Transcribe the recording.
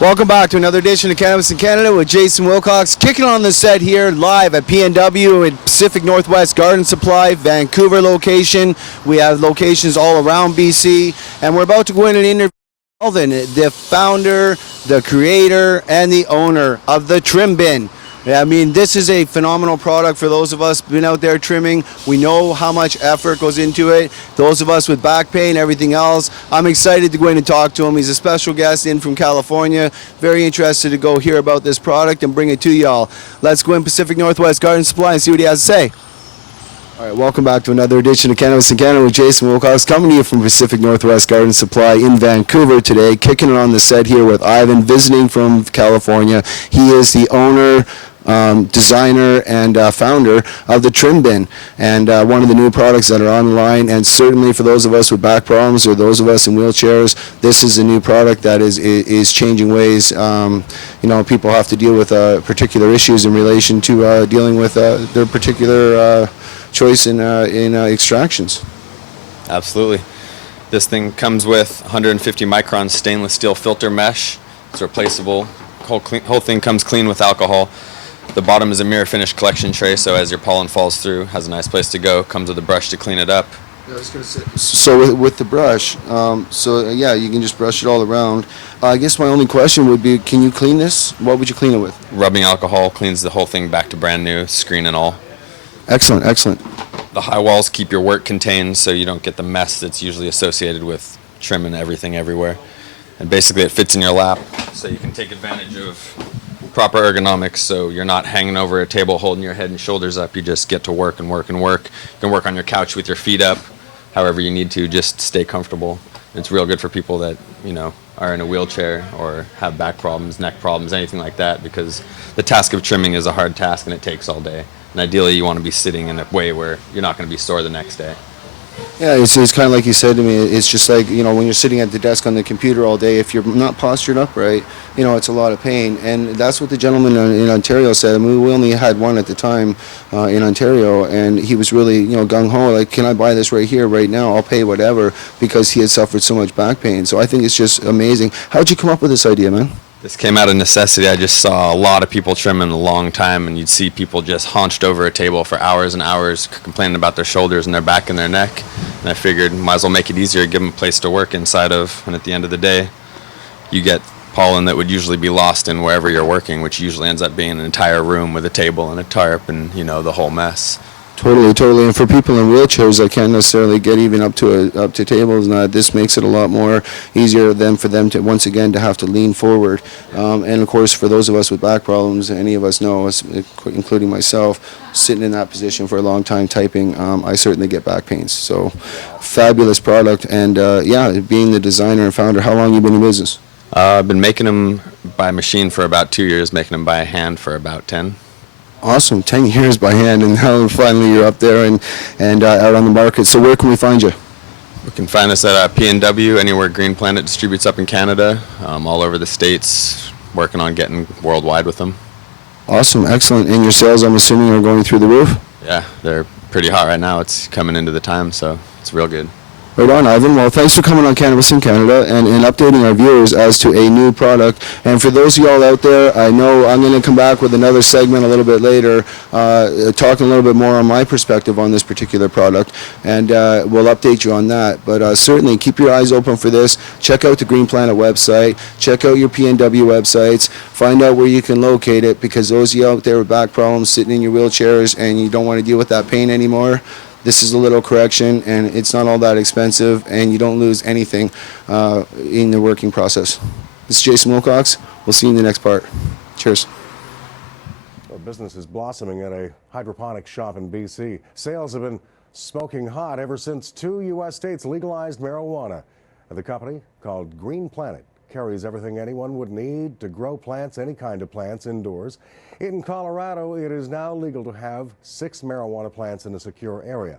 Welcome back to another edition of Cannabis in Canada with Jason Wilcox. Kicking on the set here live at PNW in Pacific Northwest Garden Supply, Vancouver location. We have locations all around BC, and we're about to go in and interview Alvin, the founder, the creator, and the owner of the Trim Bin. I mean, this is a phenomenal product for those of us been out there trimming. We know how much effort goes into it. Those of us with back pain, everything else. I'm excited to go in and talk to him. He's a special guest in from California. Very interested to go hear about this product and bring it to y'all. Let's go in Pacific Northwest Garden Supply and see what he has to say. All right, welcome back to another edition of Cannabis in Canada with Jason Wilcox, coming to you from Pacific Northwest Garden Supply in Vancouver today. Kicking it on the set here with Ivan, visiting from California. He is the owner, designer, and founder of the Trim Bin, and one of the new products that are online. And certainly for those of us with back problems or those of us in wheelchairs, this is a new product that is changing ways. People have to deal with particular issues in relation to dealing with their particular choice in extractions. Absolutely. This thing comes with 150 micron stainless steel filter mesh. It's replaceable. Whole thing comes clean with alcohol. The bottom is a mirror finish collection tray, so as your pollen falls through, has a nice place to go. Comes with a brush to clean it up. Yeah, I was gonna say. So with the brush, yeah, you can just brush it all around. I guess my only question would be, can you clean this? What would you clean it with? Rubbing alcohol cleans the whole thing back to brand new, screen and all. Excellent, excellent. The high walls keep your work contained, so you don't get the mess that's usually associated with trimming everything everywhere. And basically it fits in your lap, so you can take advantage of proper ergonomics, so you're not hanging over a table holding your head and shoulders up. You just get to work and work and work. You can work on your couch with your feet up, however you need to, just stay comfortable. It's real good for people that, are in a wheelchair or have back problems, neck problems, anything like that, because the task of trimming is a hard task and it takes all day. And ideally you want to be sitting in a way where you're not going to be sore the next day. Yeah, it's kind of like you said to me. It's just like, when you're sitting at the desk on the computer all day, if you're not postured upright, it's a lot of pain. And that's what the gentleman in Ontario said. I mean, we only had one at the time in Ontario, and he was really, gung-ho, like, can I buy this right here, right now? I'll pay whatever, because he had suffered so much back pain. So I think it's just amazing. How'd you come up with this idea, man? This came out of necessity. I just saw a lot of people trimming a long time, and you'd see people just hunched over a table for hours and hours complaining about their shoulders and their back and their neck. And I figured might as well make it easier, give them a place to work inside of, and at the end of the day, you get pollen that would usually be lost in wherever you're working, which usually ends up being an entire room with a table and a tarp and, the whole mess. Totally. And for people in wheelchairs that can't necessarily get even up to tables, this makes it a lot more easier than for them to, once again, to have to lean forward. And of course, for those of us with back problems, any of us know, including myself, sitting in that position for a long time typing, I certainly get back pains. So, fabulous product. And being the designer and founder, how long have you been in business? I've been making them by machine for about 2 years, making them by hand for about 10. Awesome, 10 years by hand, and now finally you're up there and out on the market. So where can we find you? You can find us at PNW, anywhere Green Planet distributes up in Canada, all over the States, working on getting worldwide with them. Awesome, excellent. And your sales, I'm assuming, are going through the roof? Yeah, they're pretty hot right now. It's coming into the time, so it's real good. Right on, Ivan. Well, thanks for coming on Cannabis in Canada and updating our viewers as to a new product. And for those of y'all out there, I know I'm going to come back with another segment a little bit later, talking a little bit more on my perspective on this particular product, and we'll update you on that. But certainly keep your eyes open for this. Check out the Green Planet website. Check out your PNW websites. Find out where you can locate it, because those of you out there with back problems, sitting in your wheelchairs, and you don't want to deal with that pain anymore, this is a little correction, and it's not all that expensive, and you don't lose anything in the working process. This is Jason Wilcox. We'll see you in the next part. Cheers. Well, business is blossoming at a hydroponic shop in BC. Sales have been smoking hot ever since 2 U.S. states legalized marijuana. The company, called Green Planet, carries everything anyone would need to grow plants, any kind of plants, indoors. In Colorado, it is now legal to have 6 marijuana plants in a secure area.